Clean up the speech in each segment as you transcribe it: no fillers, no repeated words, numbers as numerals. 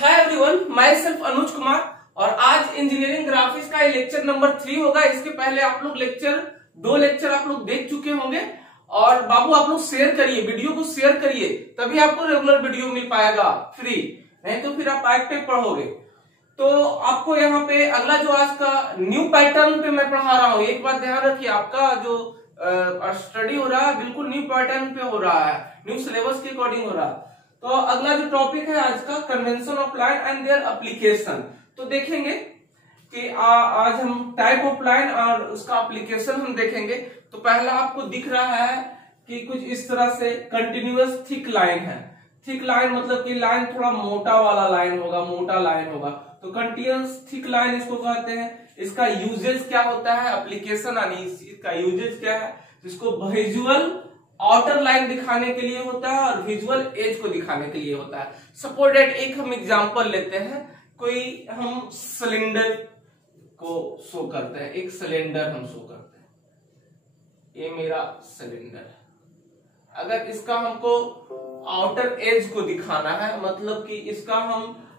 Hi everyone, my self Anuj Kumar और आज engineering graphics का लेक्चर नंबर 3 होगा। इसके पहले आप लोग दो लेक्चर आप लोग देख चुके होंगे। और बाबू आप लोग शेयर करिए, वीडियो को शेयर करिए, तभी आपको रेगुलर वीडियो मिल पाएगा फ्री, नहीं तो फिर आप एक्टिव पढ़ोगे। तो आपको यहाँ पे अगला जो आज का न्यू पैटर्न पे मैं पढ़ा रहा हूँ। एक बात ध्यान रखिए, आपका जो स्टडी हो रहा है बिल्कुल न्यू पैटर्न पे हो रहा है, न्यू सिलेबस के अकॉर्डिंग हो रहा है। तो अगला जो टॉपिक है आज का, convention of line and their application. तो देखेंगे कि आज हम टाइप ऑफ लाइन और उसका एप्लीकेशन हम देखेंगे। तो पहला आपको दिख रहा है कि कुछ इस तरह से कंटिन्यूअस थिक लाइन है। थिक लाइन मतलब कि लाइन थोड़ा मोटा वाला लाइन होगा, मोटा लाइन होगा, तो कंटिन्यूअस थिक लाइन इसको कहते हैं। इसका यूजेज क्या होता है, एप्लीकेशन यानी इसका यूजेज क्या है, जिसको विजुअल आउटर लाइन दिखाने के लिए होता है और विजुअल एज को दिखाने के लिए होता है। सपोज दैट एक हम एग्जांपल लेते हैं, कोई हम सिलेंडर को शो करते हैं, एक सिलेंडर हम शो करते हैं, ये मेरा सिलेंडर है। अगर इसका हमको आउटर एज को दिखाना है, मतलब कि इसका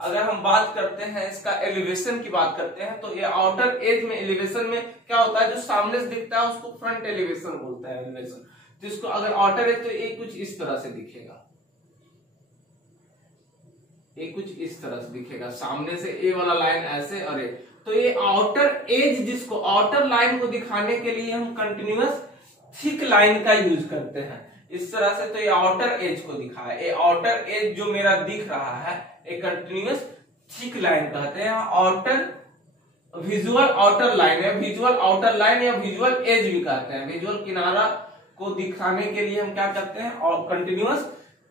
अगर हम बात करते हैं, इसका एलिवेशन की बात करते हैं, तो ये आउटर एज में एलिवेशन में क्या होता है, जो सामने से दिखता है उसको फ्रंट एलिवेशन बोलता है, एलिवेशन। जिसको अगर आउटर एज तो ये कुछ इस तरह से दिखेगा, ये कुछ इस तरह से दिखेगा, सामने से ए वाला लाइन ऐसे और तो ये आउटर एज, जिसको आउटर लाइन को दिखाने के लिए हम कंटिन्यूअस थिक लाइन का यूज करते हैं इस तरह से। तो ये आउटर एज को दिखाया, ये आउटर एज जो मेरा दिख रहा है एक कंटिन्यूअस थिक लाइन कहते हैं। आउटर विजुअल आउटर लाइन है, विजुअल आउटर लाइन या विजुअल एज भी कहते हैं। विजुअल किनारा को दिखाने के लिए हम क्या करते हैं, और कंटिन्यूअस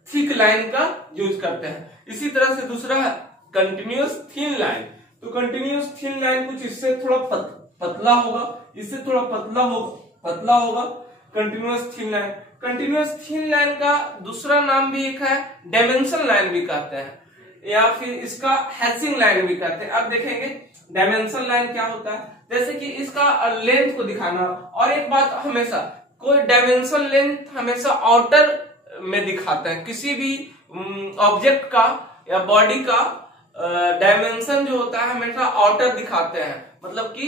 थिक लाइन का यूज करते हैं। इसी तरह से दूसरा है कंटिन्यूअस थिन लाइन। तो कंटिन्यूअस थिन लाइन कुछ इससे थोड़ा पतला होगा, इससे थोड़ा पतला होगा continuous thin line. Continuous thin line का दूसरा नाम भी एक है, डायमेंशन लाइन भी कहते हैं, या फिर इसका हैचिंग लाइन भी कहते हैं। अब देखेंगे डायमेंशन लाइन क्या होता है, जैसे कि इसका लेंथ को दिखाना। और एक बात, हमेशा कोई डायमेंशन लेंथ हमेशा आउटर में दिखाते हैं। किसी भी ऑब्जेक्ट का या बॉडी का डायमेंशन जो होता है हमेशा आउटर दिखाते हैं। मतलब कि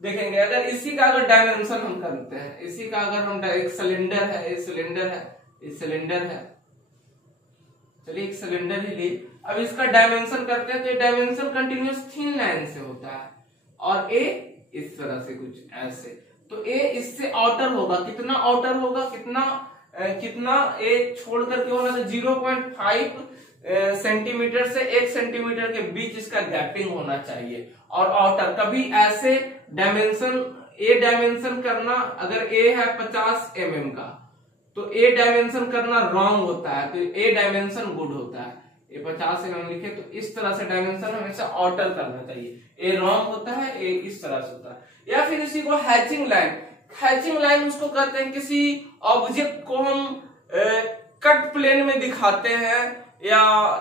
देखेंगे, अगर इसी का अगर डायमेंशन हम करते हैं, इसी का अगर हम एक सिलेंडर है, ये सिलेंडर है, ये सिलेंडर है, चलिए एक सिलेंडर ही ले। अब इसका डायमेंशन करते हैं तो ये डायमेंशन कंटिन्यूअस थिन लाइन से होता है, और ए इस तरह से कुछ ऐसे। तो ए इससे आउटर होगा, कितना आउटर होगा, कितना ए छोड़ करके होगा, तो 0.5 सेंटीमीटर से 1 सेंटीमीटर के बीच इसका गैपिंग होना चाहिए। और आउटर कभी ऐसे डायमेंशन करना, अगर ए है 50 mm का, तो ए डायमेंशन करना रॉन्ग होता है, तो ए डायमेंशन गुड होता है। ए 50 mm लिखे तो इस तरह से डायमेंशन हमेशा आउटर करना चाहिए, ए रॉन्ग होता है, ए इस तरह से होता है। या फिर इसी को हैचिंग लाइन, हैचिंग लाइन उसको कहते हैं, किसी ऑब्जेक्ट को हम कट प्लेन में दिखाते हैं, या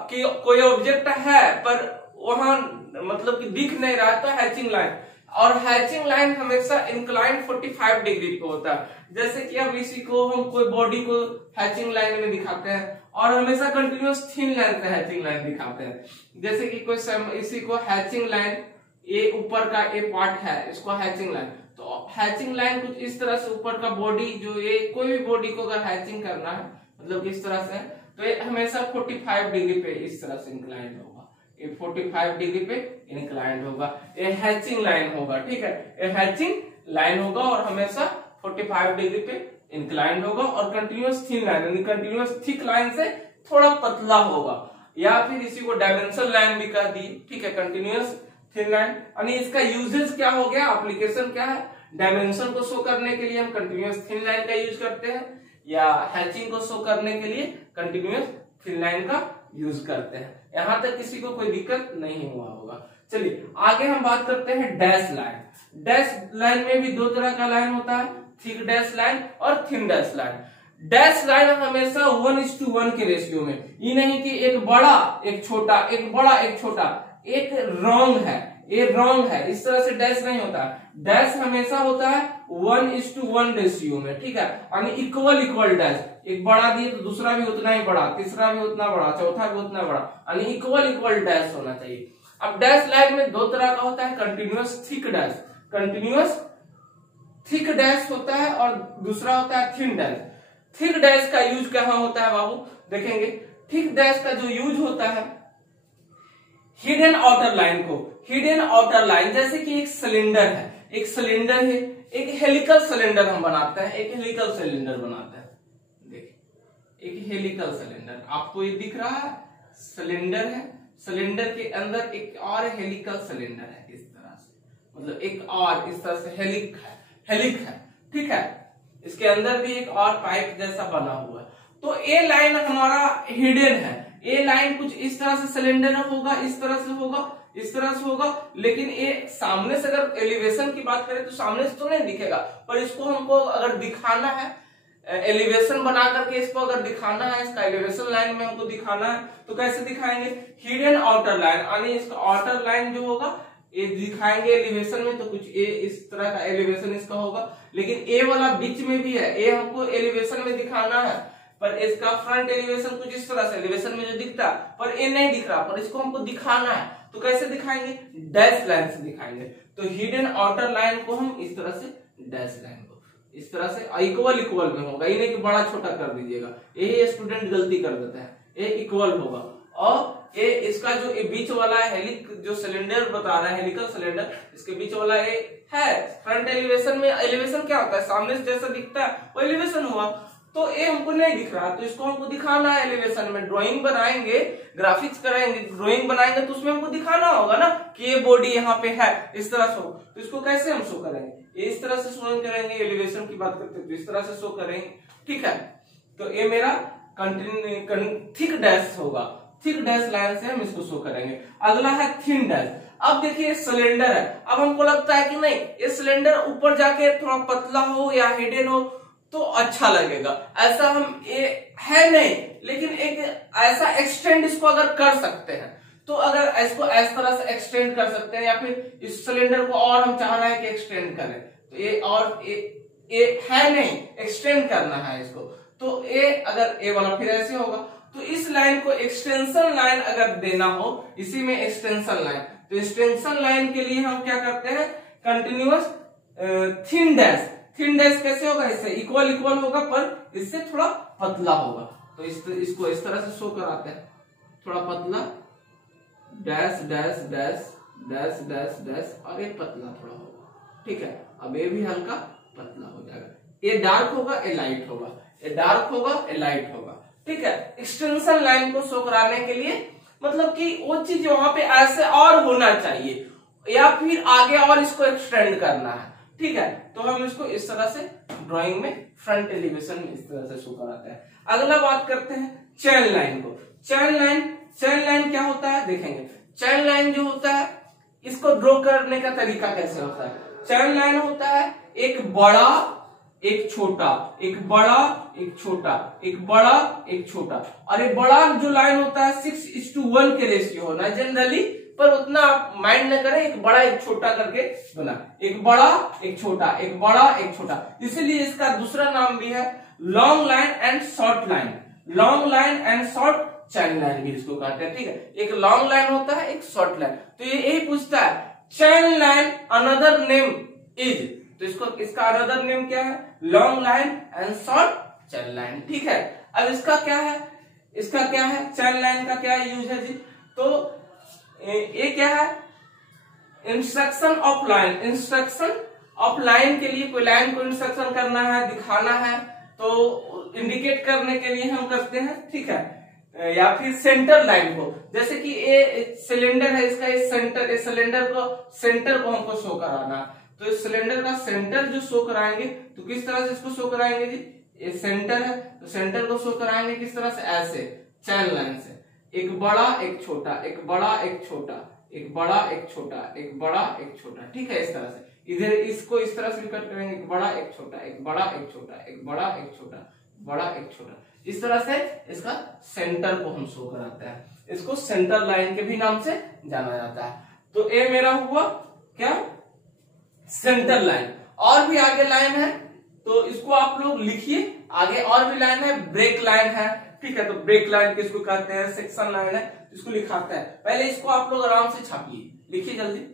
कि कोई ऑब्जेक्ट है पर वहां मतलब कि दिख नहीं रहा है, तो हैचिंग लाइन। और हैचिंग लाइन हमेशा इंक्लाइन 45 डिग्री पे होता है। जैसे कि अब इसी को हम कोई बॉडी को हैचिंग लाइन में दिखाते हैं, और हमेशा कंटिन्यूअस थिन लाइन पे हैचिंग लाइन दिखाते हैं। जैसे कि कोई इसी को हैचिंग लाइन, ये ऊपर का ये पार्ट है, इसको हैचिंग लाइन। तो हैचिंग लाइन कुछ इस तरह से ऊपर का बॉडी, जो ये कोई भी बॉडी को अगर हैचिंग करना है मतलब इस तरह से, तो ये हमेशा 45 डिग्री पे इस तरह से इंक्लाइंड होगा, ये 45 डिग्री पे इंक्लाइंड होगा, ये हैचिंग लाइन होगा। ठीक है, ये हैचिंग लाइन होगा और हमेशा 45 डिग्री पे इंक्लाइंड होगा, और कंटिन्यूअस थिन लाइन यानी कंटिन्यूअस थिक लाइन से थोड़ा पतला होगा, या फिर इसी को डायमेंशन लाइन भी कह दी। ठीक है, कंटिन्यूअस थिन लाइन। यानी इसका यूजेज क्या हो गया, एप्लीकेशन क्या है, डायमेंशन को शो करने के लिए हम कंटिन्यूअस थिन लाइन का यूज करते हैं, या हैचिंग को शो करने के लिए कंटिन्यूअस थिन लाइन का यूज करते हैं। यहां तक किसी को कोई दिक्कत नहीं हुआ होगा। चलिए आगे हम बात करते हैं डैश लाइन। डैश लाइन में भी दो तरह का लाइन होता है, थिक डैश लाइन और thin dash line. Dash line हमेशा 1:1 के रेशियो में, ये नहीं कि एक बड़ा एक छोटा, एक बड़ा एक छोटा, एक रॉन्ग है, ये रॉन्ग है, इस तरह से डैश नहीं होता है। डैश हमेशा होता है 1:1 रेशियो में, ठीक है, यानी इक्वल इक्वल डैश, एक बढ़ा दिए तो दूसरा भी उतना ही बड़ा, तीसरा भी उतना बड़ा, चौथा भी उतना बड़ा, यानी इक्वल इक्वल डैश होना चाहिए। अब डैश लाइन में दो तरह का होता है, continuous thick dash, continuous thick dash होता है और दूसरा होता है थिन डैश। थिक डैश का यूज कहाँ होता है बाबू, देखेंगे थिक डैश का जो यूज होता है हिडन आउटर लाइन को, हिडन आउटर लाइन, जैसे कि एक सिलेंडर है, एक सिलेंडर है, एक हेलिकल सिलेंडर हम बनाते हैं, एक हेलिकल सिलेंडर बनाते हैं, देखिए एक हेलिकल सिलेंडर आपको ये दिख रहा है, सिलेंडर है, सिलेंडर के अंदर एक और हेलिकल सिलेंडर है, इस तरह से, मतलब एक और इस तरह से हेलिक है, ठीक है, इसके अंदर भी एक और पाइप जैसा बना हुआ है। तो ये लाइन हमारा हिडन है, ये लाइन कुछ इस तरह से सिलेंडर होगा, इस तरह से होगा, इस तरह से होगा, लेकिन ये सामने से अगर एलिवेशन की बात करें तो सामने से तो नहीं दिखेगा, पर इसको हमको अगर दिखाना है, एलिवेशन बना करके इसको अगर दिखाना है, इसका एलिवेशन लाइन में हमको दिखाना है, तो कैसे दिखाएंगे, हिडन आउटर लाइन, यानी इसका आउटर लाइन जो होगा ये दिखाएंगे एलिवेशन में, तो कुछ ए इस तरह का एलिवेशन इसका होगा, लेकिन ए वाला बीच में भी है, ए हमको एलिवेशन में दिखाना है, पर इसका फ्रंट एलिवेशन कुछ इस तरह से एलिवेशन में जो दिखता है, पर ये नहीं दिख रहा, पर इसको हमको दिखाना है, तो कैसे दिखाएंगे, डैश लाइन से दिखाएंगे। तो हिडन आउटर लाइन को हम इस तरह से, डैश लाइन को इस तरह से इक्वल इक्वल में होगा, ये नहीं कि बड़ा छोटा कर दीजिएगा, यही स्टूडेंट गलती कर देता है, ये इक्वल होगा। और ये इसका जो ये बीच वाला है हेलिक जो सिलेंडर बता रहा है, हेलिकल सिलेंडर, इसके बीच वाला ये है फ्रंट एलिवेशन में, एलिवेशन क्या होता है, सामने से जैसा दिखता है वो एलिवेशन हुआ, तो ये हमको नहीं दिख रहा, तो इसको हमको दिखाना है एलिवेशन में, ड्राइंग बनाएंगे, ग्राफिक्स कराएंगे, ड्राइंग बनाएंगे, तो उसमें हमको दिखाना होगा ना कि ये बॉडी यहाँ पे है, इस तरह से हो, तो इसको कैसे हम शो करेंगे, ये इस तरह से शो करेंगे, एलिवेशन की बात करते हैं तो इस तरह से शो करेंगे, ठीक है। तो ये मेरा थिक डैश होगा, थिक डैश लाइन से हम इसको शो करेंगे। अगला है थिन डैश। अब देखिए सिलेंडर है, अब हमको लगता है कि नहीं ये सिलेंडर ऊपर जाके थोड़ा पतला हो या हिडन हो तो अच्छा लगेगा, ऐसा हम ये है नहीं, लेकिन एक ऐसा एक्सटेंड इसको अगर कर सकते हैं, तो अगर इसको इस तरह से एक्सटेंड कर सकते हैं, या फिर इस सिलेंडर को और हम चाह रहे हैं कि एक्सटेंड करें, तो ये और ये है नहीं, एक्सटेंड करना है इसको, तो ये अगर ये वाला फिर ऐसे होगा, तो इस लाइन को एक्सटेंशन लाइन अगर देना हो, इसी में एक्सटेंशन लाइन, तो एक्सटेंशन लाइन के लिए हम क्या करते हैं, continuous thin dash, thin dash कैसे होगा, इससे इक्वल इक्वल होगा पर इससे थोड़ा पतला होगा, तो इसको इस तरह से शो कराते हैं, थोड़ा पतला dash dash dash dash dash dash, और ये पतला थोड़ा होगा, ठीक है। अब ये भी हल्का पतला हो जाएगा, ये डार्क होगा ये लाइट होगा, ये डार्क होगा ये लाइट होगा, ठीक है। एक्सटेंशन लाइन को शो कराने के लिए मतलब कि वो चीज वहां पे ऐसे और होना चाहिए, या फिर आगे और इसको एक्सटेंड करना है, ठीक है, तो हम इसको इस तरह से ड्राइंग में फ्रंट एलिवेशन में इस तरह से शो कराते हैं। अगला बात करते हैं चैन लाइन को। चैन लाइन क्या होता है देखेंगे, चैन लाइन जो होता है इसको ड्रॉ करने का तरीका कैसे होता है, चैन लाइन होता है एक बड़ा एक छोटा, एक बड़ा एक छोटा, एक बड़ा एक छोटा, और एक बड़ा जो लाइन होता है 6:1 के रेशियो होना है जनरली, पर उतना माइंड न करें, एक बड़ा एक छोटा करके बना, एक बड़ा एक छोटा, एक बड़ा एक छोटा, इसीलिए इसका दूसरा नाम भी है long line and short line, long line and short chain line भी इसको कहते हैं, ठीक है। एक लॉन्ग लाइन होता है एक शॉर्ट लाइन, तो ये यही पूछता है चैन लाइन अनदर नेम इज, तो इसको इसका अनदर नेम क्या है, long line and short chain line, ठीक है। अब इसका क्या है, इसका क्या है, चैन लाइन का क्या यूज है जी, तो ये क्या है, instruction of line, instruction of line के लिए कोई लाइन को इंस्ट्रक्शन करना है, दिखाना है, तो इंडिकेट करने के लिए हम करते हैं, ठीक है। या फिर सेंटर लाइन को, जैसे कि ये सिलेंडर है, इसका ये सेंटर, इस सिलेंडर को सेंटर को हमको शो कराना, तो इस सिलेंडर का सेंटर जो शो कराएंगे तो किस तरह से इसको शो कराएंगे जी, ये सेंटर है तो सेंटर को शो कराएंगे किस तरह से, ऐसे चैन लाइन से, एक बड़ा एक छोटा, एक बड़ा एक छोटा, एक बड़ा एक छोटा, एक बड़ा एक छोटा, ठीक है। इस तरह से इधर इसको इस तरह से भी कट करेंगे, एक बड़ा एक छोटा, एक बड़ा एक छोटा, एक बड़ा एक छोटा, बड़ा एक छोटा, इस तरह से इसका सेंटर को हम शो कराते हैं, इसको सेंटर लाइन के भी नाम से जाना जाता है। तो ए मेरा हुआ क्या, सेंटर लाइन। और भी आगे लाइन है तो इसको आप लोग लिखिए, आगे और भी लाइन है, ब्रेक लाइन है, ठीक है। तो ब्रेक लाइन किसको कहते हैं, सेक्शन लाइन है, इसको लिखाते हैं। पहले इसको आप लोग आराम से छापिए, लिखिए जल्दी।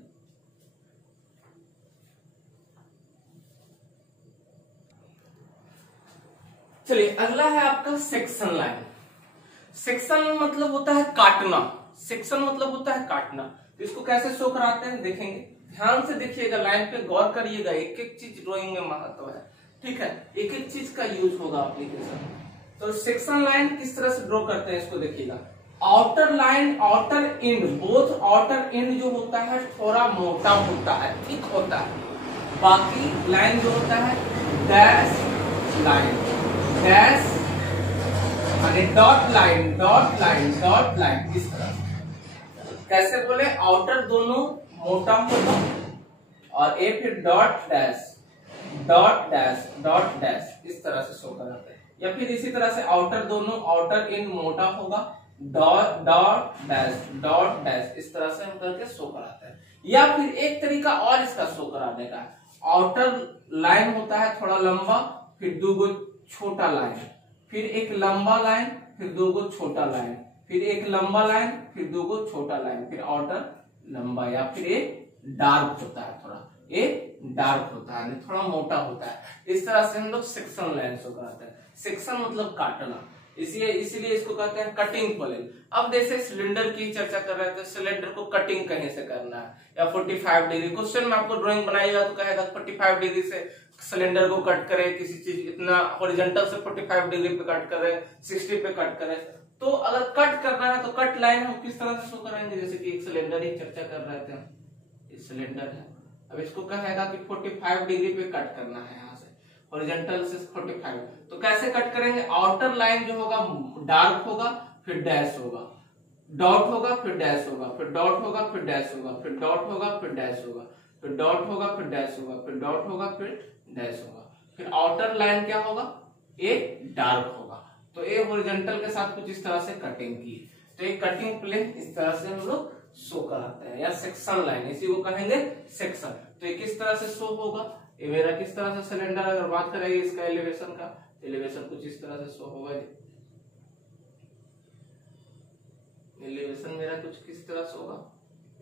चलिए अगला है आपका सेक्शन लाइन। सेक्शन मतलब होता है काटना, सेक्शन मतलब होता है काटना। तो इसको कैसे शो कराते हैं देखेंगे, ध्यान से देखिएगा, लाइन पे गौर करिएगा, एक एक चीज ड्राइंग में महत्व है, ठीक है, एक एक चीज का यूज होगा एप्लीकेशन। तो सेक्शन लाइन किस तरह से ड्रॉ करते हैं इसको देखिएगा। Outer line, outer and, both outer and जो होता है थोड़ा मोटा होता है, थिक होता है। बाकी लाइन जो होता है dash line, dash dot line, dot line, dot line, इस तरह से। कैसे बोले, आउटर दोनों मोटा होगा और ए फिर dot dash, dot dash, dot dash, इस तरह से शो कराते हैं। या फिर इसी तरह से आउटर दोनों, आउटर इन मोटा होगा, dot dot dash, dot dash, इस तरह से हम करके शो कराते हैं। या फिर एक तरीका और इसका शो कराने का, आउटर लाइन होता है थोड़ा लंबा, फिर दो गो छोटा लाइन, फिर एक लंबा लाइन, फिर दो गो छोटा लाइन, फिर एक लंबा लाइन, फिर दो गो छोटा लाइन, फिर आउटर लंबा। या फिर ये डार्क होता है थोड़ा, ये डार्क होता है, थोड़ा मोटा होता है। इस तरह से हम लोग सेक्शन लाइन शो कराते हैं। सेक्शन मतलब काटना, इसलिए इसको कहते हैं कटिंग प्लेन। अब जैसे सिलेंडर की चर्चा कर रहे थे, सिलेंडर को कटिंग कहीं से करना है या 45 डिग्री, क्वेश्चन में आपको ड्राइंग बनाइएगा तो कहेगा 45 डिग्री से सिलेंडर को कट करे, किसी चीज इतना हॉरिजॉन्टल से 45 डिग्री पे कट करे, 60 पे कट करे। तो अगर कट करना है तो कट लाइन हम किस तरह से शो करेंगे, जैसे कि एक सिलेंडर ही चर्चा कर रहे थे, ये सिलेंडर है, अब इसको कहेगा कि 45 डिग्री पे कट करना है, यहाँ से हॉरिजॉन्टल से 45। तो कैसे कट करेंगे, आउटर लाइन जो होगा डार्क होगा, फिर डैश होगा, डॉट होगा, फिर डैश होगा, फिर डॉट होगा, फिर डैश होगा, फिर डॉट होगा, फिर डैश होगा, फिर डॉट होगा, फिर डैश होगा, फिर डॉट होगा, फिर डैश होगा। फिर आउटर लाइन क्या होगा, ये डार्क होगा। तो ये हॉरिजॉन्टल के साथ कुछ इस तरह से कटिंग की, तो ये कटिंग प्लेन इस तरह से हम लोग शो कराते हैं, या सेक्शन लाइन, इसी को कहेंगे सेक्शन। तो ये किस तरह से शो होगा, ये मेरा किस तरह से सिलेंडर, अगर बात करेंगे इसका एलिवेशन का, एलिवेशन कुछ इस तरह से शो होगा, एलिवेशन मेरा कुछ किस तरह से होगा,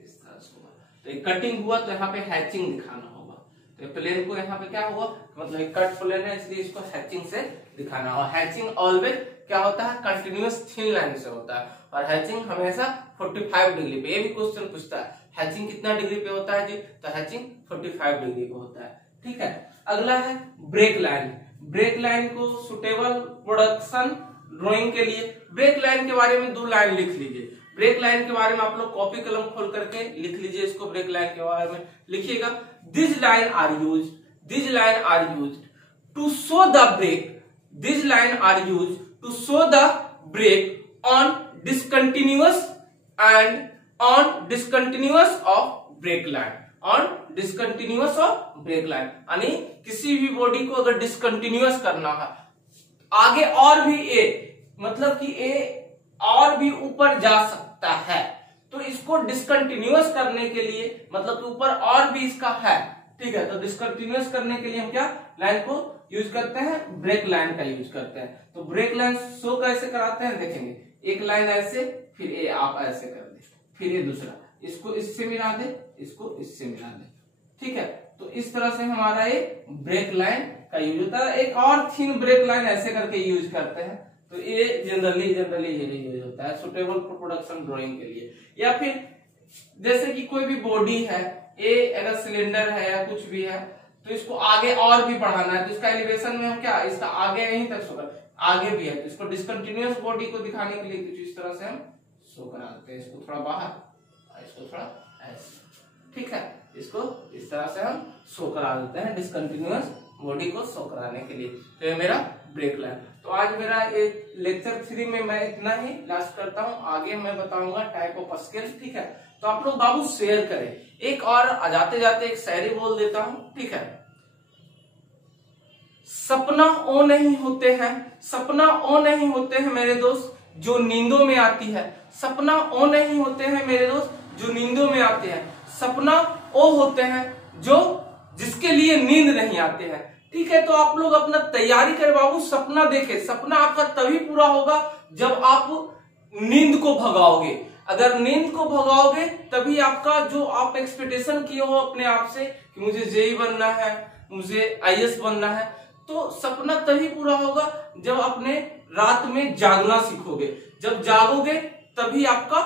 इस तरह से होगा। तो ये कटिंग हुआ तो यहाँ पे हैचिंग दिखाना होगा, तो प्लेन को यहाँ पे क्या होगा, मतलब कट प्लेन है इसलिए इसको हैचिंग से दिखाना। और हैचिंग ऑलवेज क्या होता है, कंटिन्यूअस थिन लाइन से होता है, और हैचिंग हमेशा 45 डिग्री पे। ये भी क्वेश्चन पूछता है हैचिंग कितना डिग्री पे होता है जी, तो हैचिंग 45 डिग्री पे होता है, ठीक है। अगला है ब्रेक लाइन। ब्रेक लाइन को सुटेबल प्रोडक्शन ड्राइंग के लिए, ब्रेक लाइन के बारे में 2 लाइन लिख लीजिए। ब्रेक लाइन के बारे में आप लोग कॉपी कलम खोल करके लिख लीजिए इसको, ब्रेक लाइन के बारे में लिखिएगा। This line are use, this line are use to show the break, this line are use to show the break on discontinuous and on discontinuous of break line, on discontinuous of break line. यानी किसी भी body को अगर discontinuous करना है, आगे और भी ए, मतलब कि ए और भी ऊपर जा सकता है, तो इसको डिसकंटिन्यूअस करने के लिए, मतलब कि ऊपर और भी इसका है, ठीक है, तो डिसकंटिन्यूअस करने के लिए हम क्या लाइन को यूज करते हैं, ब्रेक लाइन का यूज करते हैं। तो ब्रेक लाइन शो कैसे कराते हैं देखेंगे, एक लाइन ऐसे, फिर ये आप ऐसे कर दे, फिर ये दूसरा, इसको इससे मिला दे, इसको इससे मिला दे, ठीक है। तो इस तरह से हमारा ये ब्रेक लाइन का यूज होता है। एक और थिन ब्रेक लाइन ऐसे करके यूज करते हैं, तो ये जनरली ये यूज होता है सुटेबल फॉर प्रोडक्शन ड्राइंग के लिए। या फिर जैसे कि कोई भी बॉडी है, ये अगर सिलेंडर है या कुछ भी है, तो इसको आगे और भी बढ़ाना है, तो इसका एलिवेशन में हम क्या, इसका आगे यहीं तक शो कर, आगे भी है, तो इसको डिसकंटिन्यूअस बॉडी को दिखाने के लिए कुछ इस तरह से हम शो कराते हैं, इसको थोड़ा बाहर, इसको थोड़ा ऐसे, ठीक है, इसको इस तरह से हम शो करा देते हैं डिसकंटिन्यूअस बॉडी को शो कराने के लिए। तो ये मेरा ब्रेक लाइन। तो आज मेरा ये लेक्चर 3 में मैं इतना ही लास्ट करता हूँ, आगे मैं बताऊंगा टाइप ऑफ स्केल, ठीक है। तो आप लोग बाबू शेयर करें। एक और जाते जाते एक शायरी बोल देता हूँ, ठीक है। सपना ओ नहीं होते हैं, सपना ओ नहीं होते हैं मेरे दोस्त जो नींदों में आती है, सपना ओ नहीं होते हैं मेरे दोस्त जो नींदों में आते हैं, सपना वो होते हैं जो जिसके लिए नींद नहीं आते हैं। ठीक है, तो आप लोग अपना तैयारी करें बाबू, सपना देखें। सपना आपका तभी पूरा होगा जब आप नींद को भगाओगे। अगर नींद को भगाओगे तभी आपका जो आप एक्सपेक्टेशन किए हो अपने आप से कि मुझे जेई बनना है, मुझे आईएएस बनना है, तो सपना तभी पूरा होगा जब अपने रात में जागना सीखोगे। जब जागोगे तभी आपका,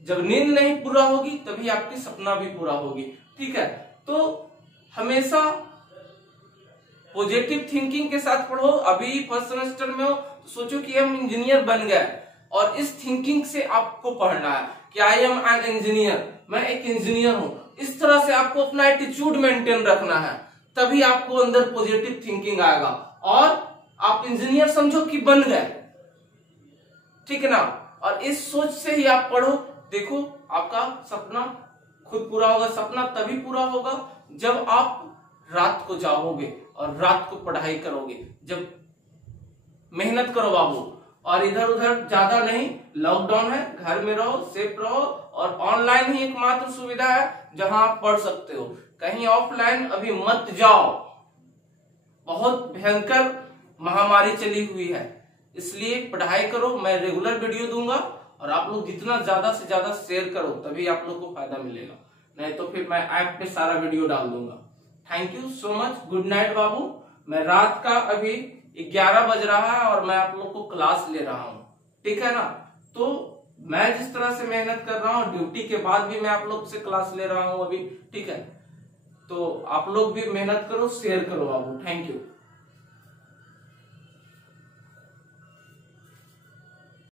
जब नींद नहीं पूरा होगी तभी आपकी सपना भी पूरा होगी। ठीक है, तो हमेशा पॉजिटिव थिंकिंग के साथ पढ़ो। अभी फर्स्ट सेमेस्टर में हो तो सोचो कि हम इंजीनियर बन गए, और इस थिंकिंग से आपको पढ़ना है कि आई एम एन इंजीनियर, मैं एक इंजीनियर हूं। इस तरह से आपको अपना एटीट्यूड मेंटेन रखना है, तभी आपको अंदर पॉजिटिव थिंकिंग आएगा और आप इंजीनियर समझो कि बन गए। ठीक है ना, और इस सोच से ही आप पढ़ो। देखो आपका सपना खुद पूरा होगा। सपना तभी पूरा होगा जब आप रात को जागोगे और रात को पढ़ाई करोगे। जब मेहनत करो बाबू, और इधर उधर ज्यादा नहीं। लॉकडाउन है, घर में रहो, सेफ रहो, और ऑनलाइन ही एकमात्र सुविधा है जहां आप पढ़ सकते हो। कहीं ऑफलाइन अभी मत जाओ, बहुत भयंकर महामारी चली हुई है, इसलिए पढ़ाई करो। मैं रेगुलर वीडियो दूंगा और आप लोग जितना ज्यादा से ज्यादा शेयर करो तभी आप लोग को फायदा मिलेगा, नहीं तो फिर मैं ऐप पे सारा वीडियो डाल दूंगा। Thank you so much, good night बाबू। मैं रात का अभी 11 बज रहा है और मैं आप लोग को क्लास ले रहा हूँ। ठीक है ना, तो मैं जिस तरह से मेहनत कर रहा हूँ, ड्यूटी के बाद भी मैं आप लोग से क्लास ले रहा हूँ अभी। ठीक है, तो आप लोग भी मेहनत करो, शेयर करो बाबू। Thank you.